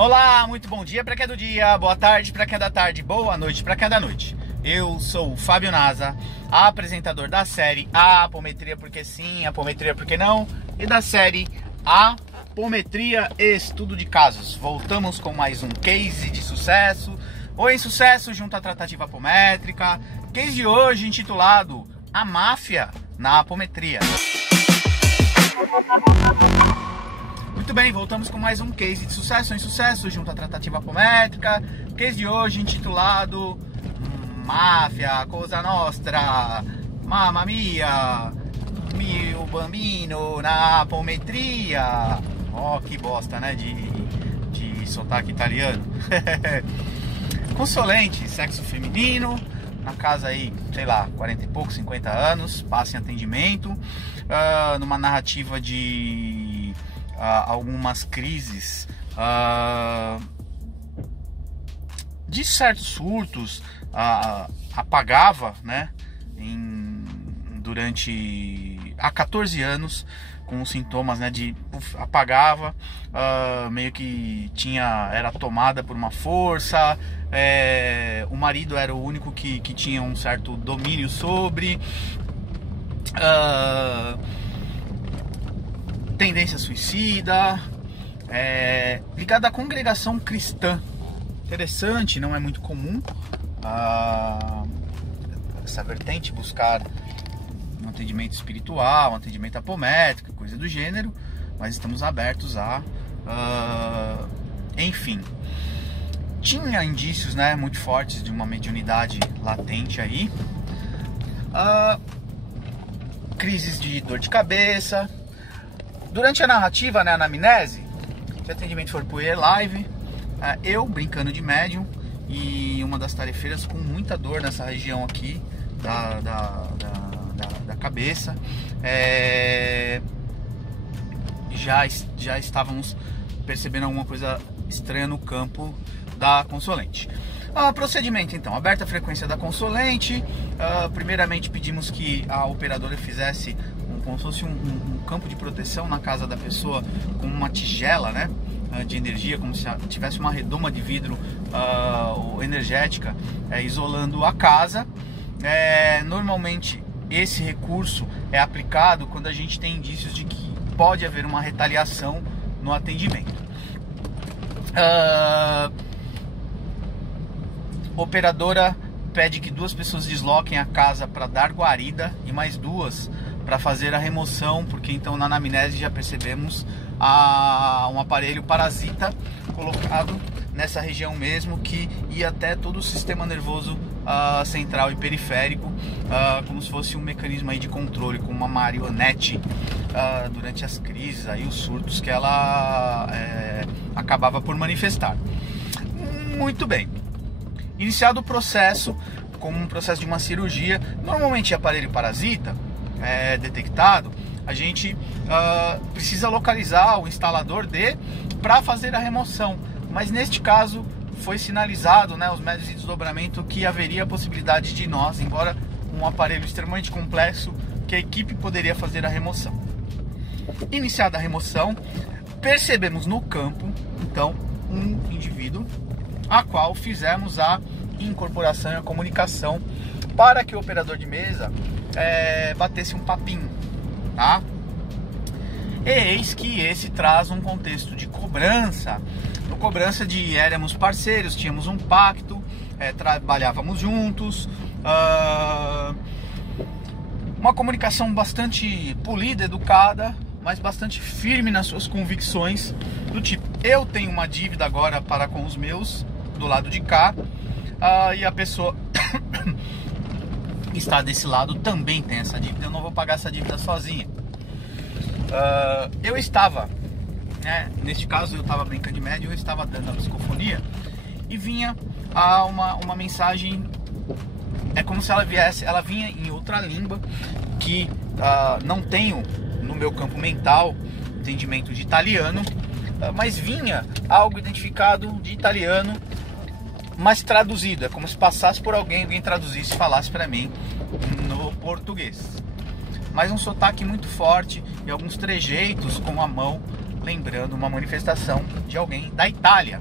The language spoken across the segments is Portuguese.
Olá, muito bom dia para quem é do dia, boa tarde para quem é da tarde, boa noite para quem é da noite. Eu sou o Fábio Naza, apresentador da série Apometria Porque Sim, Apometria Porque Não, e da série Apometria Estudo de Casos. Voltamos com mais um case de sucesso, ou insucesso junto à tratativa apométrica. Case de hoje intitulado A Máfia na Apometria. Muito bem, voltamos com mais um case de sucesso ou insucesso junto à tratativa apométrica. Case de hoje intitulado Máfia, Cosa Nostra, Mamma Mia, Mio Bambino na Apometria. Ó, que bosta, né, de sotaque italiano. Consolente, sexo feminino, na casa aí, sei lá, 40 e pouco, 50 anos, passa em atendimento, numa narrativa de algumas crises, de certos surtos, apagava, né, durante há 14 anos, com os sintomas, né, apagava, meio que era tomada por uma força, o marido era o único que tinha um certo domínio sobre, tendência suicida, ligada à congregação cristã. Interessante, não é muito comum essa vertente, buscar um atendimento espiritual, um atendimento apométrico, coisa do gênero, mas estamos abertos enfim, tinha indícios, né, muito fortes de uma mediunidade latente aí, crises de dor de cabeça. Durante a narrativa, né, a anamnese, se o atendimento for por live, eu brincando de médium e uma das tarefeiras com muita dor nessa região aqui da cabeça, já estávamos percebendo alguma coisa estranha no campo da consolente. Procedimento então, aberta a frequência da consolente. Primeiramente pedimos que a operadora fizesse como se fosse um campo de proteção na casa da pessoa, com uma tigela, né, de energia, como se tivesse uma redoma de vidro energética, isolando a casa. Normalmente esse recurso é aplicado quando a gente tem indícios de que pode haver uma retaliação no atendimento. A operadora pede que 2 pessoas desloquem a casa para dar guarida e mais 2 para fazer a remoção, porque então na anamnese já percebemos um aparelho parasita colocado nessa região mesmo, que ia até todo o sistema nervoso central e periférico, como se fosse um mecanismo aí de controle, com uma marionete, durante as crises, aí, os surtos que ela acabava por manifestar. Muito bem, iniciado o processo, como um processo de uma cirurgia, normalmente aparelho parasita detectado, a gente precisa localizar o instalador para fazer a remoção, mas neste caso foi sinalizado, né, os médios de desdobramento, que haveria a possibilidade de nós, embora um aparelho extremamente complexo, que a equipe poderia fazer a remoção. Iniciada a remoção, percebemos no campo então um indivíduo a qual fizemos a incorporação e a comunicação para que o operador de mesa batesse um papinho, tá? Eis que esse traz um contexto de cobrança, éramos parceiros, tínhamos um pacto, trabalhávamos juntos, uma comunicação bastante polida, educada, mas bastante firme nas suas convicções, do tipo, eu tenho uma dívida agora para com os meus, do lado de cá, e a pessoa está desse lado também tem essa dívida, eu não vou pagar essa dívida sozinha. Eu estava, né, neste caso eu estava brincando de médium, eu estava dando a psicofonia e vinha uma mensagem, como se ela vinha em outra língua, que não tenho no meu campo mental entendimento de italiano, mas vinha algo identificado de italiano, mas traduzido, é como se passasse por alguém traduzisse e falasse para mim no português. Mas um sotaque muito forte e alguns trejeitos com a mão lembrando uma manifestação de alguém da Itália.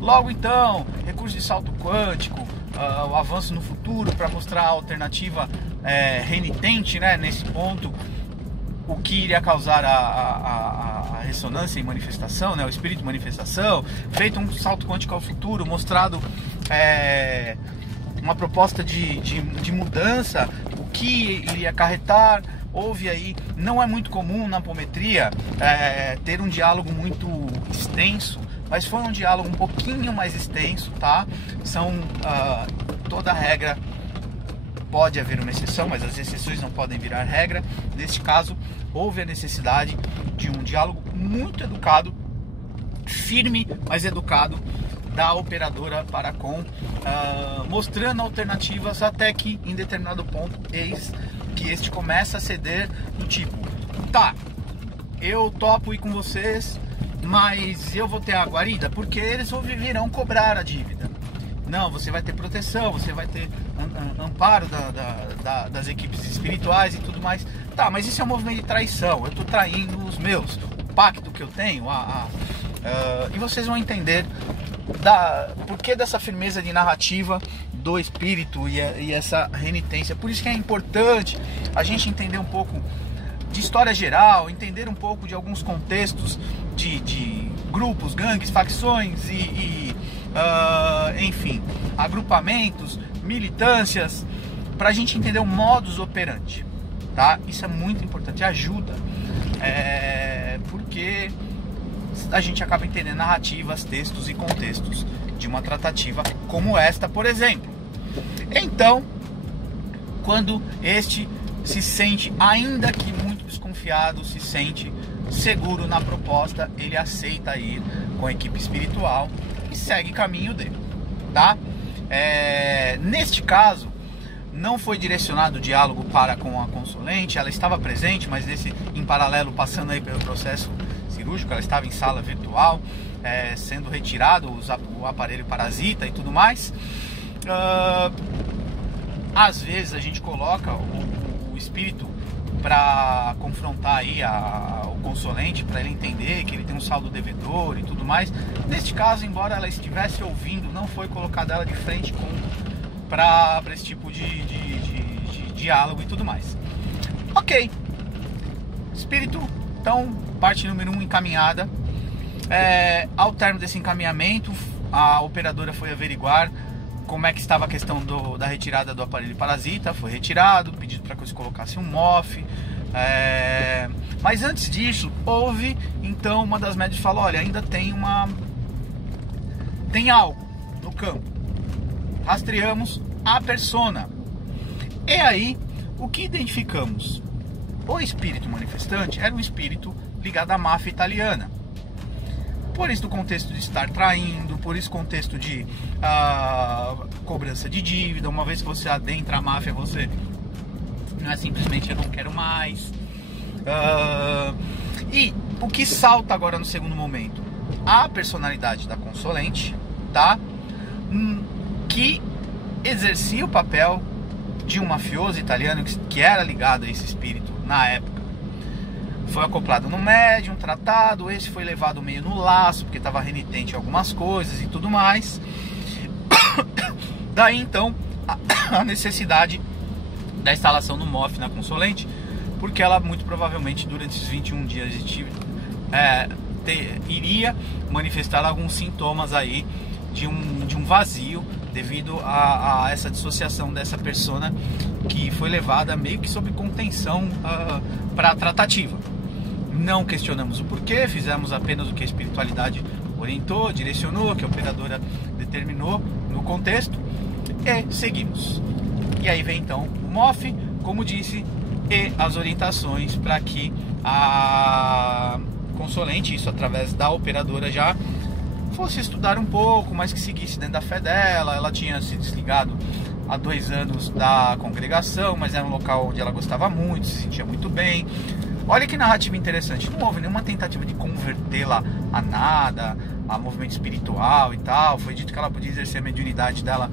Logo então, recurso de salto quântico, o avanço no futuro para mostrar a alternativa renitente, né, nesse ponto, o que iria causar a ressonância e manifestação, né, o espírito de manifestação, feito um salto quântico ao futuro, mostrado uma proposta de mudança, o que iria acarretar. Houve aí, não é muito comum na apometria ter um diálogo muito extenso, mas foi um diálogo um pouquinho mais extenso, tá? Toda regra pode haver uma exceção, mas as exceções não podem virar regra. Neste caso, houve a necessidade de um diálogo muito educado, firme, mas educado, da operadora para com, mostrando alternativas, até que em determinado ponto, eis que este começa a ceder do tipo: tá, eu topo ir com vocês, mas eu vou ter a guarida, porque eles virão cobrar a dívida. Não, você vai ter proteção, você vai ter amparo das equipes espirituais e tudo mais. Tá, mas isso é um movimento de traição, eu estou traindo os meus, o pacto que eu tenho, e vocês vão entender por que dessa firmeza de narrativa do espírito e essa renitência. Por isso que é importante a gente entender um pouco de história geral, entender um pouco de alguns contextos de grupos, gangues, facções enfim, agrupamentos, militâncias, para a gente entender o modus operandi, tá? Isso é muito importante, ajuda, porque a gente acaba entendendo narrativas, textos e contextos de uma tratativa como esta, por exemplo. Então, quando este se sente, ainda que muito desconfiado, se sente seguro na proposta, ele aceita ir com a equipe espiritual e segue caminho dele, tá? Neste caso, não foi direcionado o diálogo para com a consulente, ela estava presente, mas em paralelo, passando aí pelo processo cirúrgico, ela estava em sala virtual, sendo retirado o aparelho parasita e tudo mais. Às vezes a gente coloca o espírito para confrontar aí o consulente, para ele entender que ele tem um saldo devedor e tudo mais. Neste caso, embora ela estivesse ouvindo, não foi colocada ela de frente para esse tipo de diálogo e tudo mais. Ok, espírito, então, parte número 1 encaminhada. Ao término desse encaminhamento, a operadora foi averiguar como é que estava a questão da retirada do aparelho parasita. Foi retirado, pedido para que eu colocasse um MOF. Mas antes disso, houve, então, uma das médicas falou: olha, ainda tem algo no campo. Rastreamos a persona. E aí, o que identificamos? O espírito manifestante era um espírito ligado à máfia italiana. Por isso, do contexto de estar traindo, por isso, contexto de cobrança de dívida. Uma vez que você adentra a máfia, você não é simplesmente eu não quero mais. E o que salta agora no segundo momento? A personalidade da consulente, tá? Que exercia o papel de um mafioso italiano que era ligado a esse espírito na época. Foi acoplado no médium, tratado, esse foi levado meio no laço, porque estava renitente em algumas coisas e tudo mais. Daí então a necessidade da instalação do MOF na consulente, porque ela muito provavelmente durante esses 21 dias iria manifestar alguns sintomas aí de um vazio devido a essa dissociação dessa persona que foi levada meio que sob contenção para a tratativa. Não questionamos o porquê, fizemos apenas o que a espiritualidade orientou, direcionou, que a operadora determinou no contexto, e seguimos. E aí vem então o MOF, como disse, e as orientações para que a consulente, isso através da operadora já, fosse estudar um pouco, mas que seguisse dentro da fé dela. Ela tinha se desligado há 2 anos da congregação, mas era um local onde ela gostava muito, se sentia muito bem. Olha que narrativa interessante, não houve nenhuma tentativa de convertê-la a nada, a movimento espiritual e tal. Foi dito que ela podia exercer a mediunidade dela,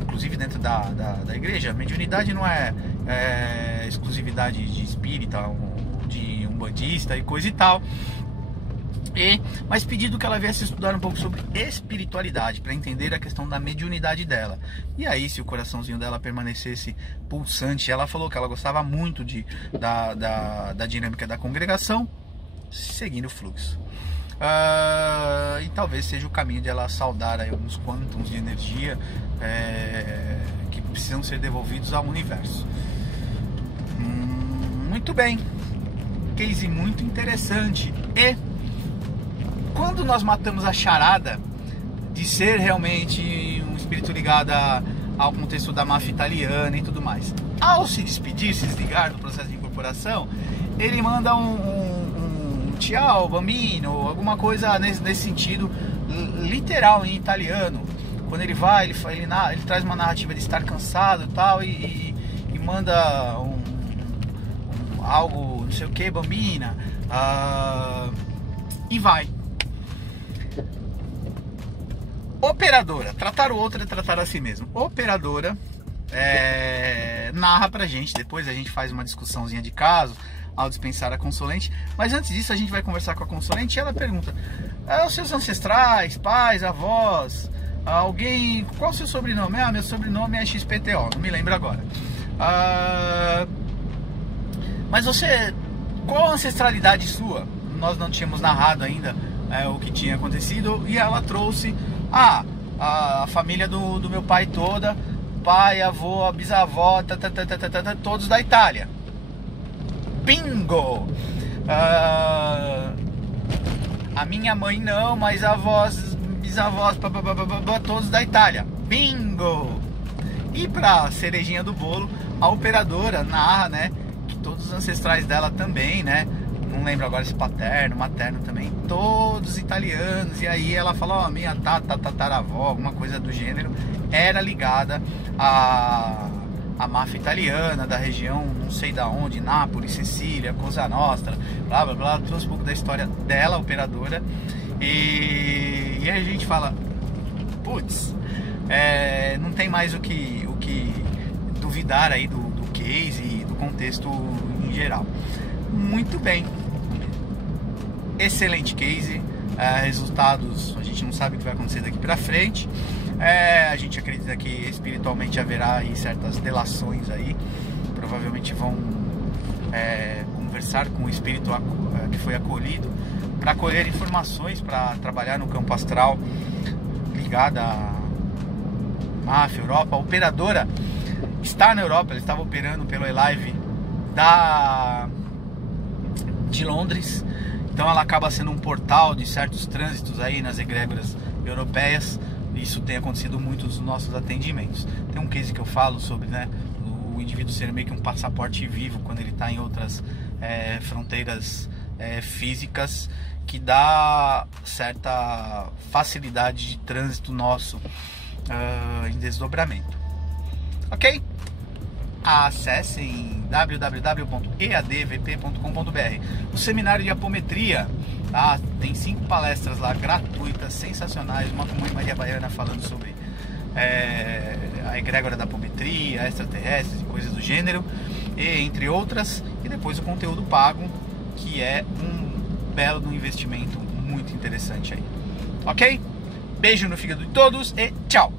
inclusive dentro da igreja. A mediunidade não é exclusividade de espírita, de umbandista e coisa e tal. Mas pedido que ela viesse estudar um pouco sobre espiritualidade, para entender a questão da mediunidade dela. E aí, se o coraçãozinho dela permanecesse pulsante, ela falou que ela gostava muito da dinâmica da congregação, seguindo o fluxo. E talvez seja o caminho de ela saudar aí alguns quântons de energia que precisam ser devolvidos ao universo. Muito bem, case muito interessante. E quando nós matamos a charada de ser realmente um espírito ligado ao contexto da máfia italiana e tudo mais, ao se despedir, se desligar do processo de incorporação, ele manda um tchau, bambino, alguma coisa nesse sentido literal em italiano. Quando ele vai, ele traz uma narrativa de estar cansado e tal, e manda algo, não sei o que, bambina, e vai. Operadora, tratar o outro é tratar a si mesmo. Operadora narra pra gente, depois a gente faz uma discussãozinha de caso ao dispensar a consulente, mas antes disso a gente vai conversar com a consulente e ela pergunta: os seus ancestrais, pais, avós, alguém, qual o seu sobrenome? Meu sobrenome é XPTO, não me lembro agora. Mas você, qual a ancestralidade sua? Nós não tínhamos narrado ainda o que tinha acontecido, e ela trouxe a família do meu pai toda, pai, avô, bisavó, todos da Itália. Bingo! A minha mãe não, mas avós, bisavós, todos da Itália. Bingo! E pra cerejinha do bolo, a operadora narra, né, que todos os ancestrais dela também, né, não lembro agora se paterno, materno também, todos italianos. E aí ela fala: minha tataravó, alguma coisa do gênero, era ligada à máfia italiana da região, não sei da onde, Nápoles, Sicília, Cosa Nostra, blá blá blá. Trouxe um pouco da história dela, operadora. E aí a gente fala: putz, não tem mais o que duvidar aí do case e do contexto em geral. Muito bem, excelente case. Resultados a gente não sabe o que vai acontecer daqui pra frente. A gente acredita que espiritualmente haverá aí certas delações aí. Provavelmente vão conversar com o espírito que foi acolhido para colher informações para trabalhar no campo astral ligado à máfia, Europa. A operadora está na Europa, ela estava operando pelo eLive de Londres, então ela acaba sendo um portal de certos trânsitos aí nas egrégoras europeias. Isso tem acontecido muito nos nossos atendimentos. Tem um case que eu falo sobre, né, o indivíduo ser meio que um passaporte vivo quando ele está em outras fronteiras físicas, que dá certa facilidade de trânsito nosso em desdobramento. Ok? Acessem www.eadvp.com.br. O seminário de apometria, tem 5 palestras lá gratuitas, sensacionais. Uma com a Mãe Maria Baiana falando sobre a egrégora da apometria, extraterrestres e coisas do gênero, e entre outras. E depois o conteúdo pago, que é um belo investimento muito interessante aí. Ok? Beijo no fígado de todos e tchau!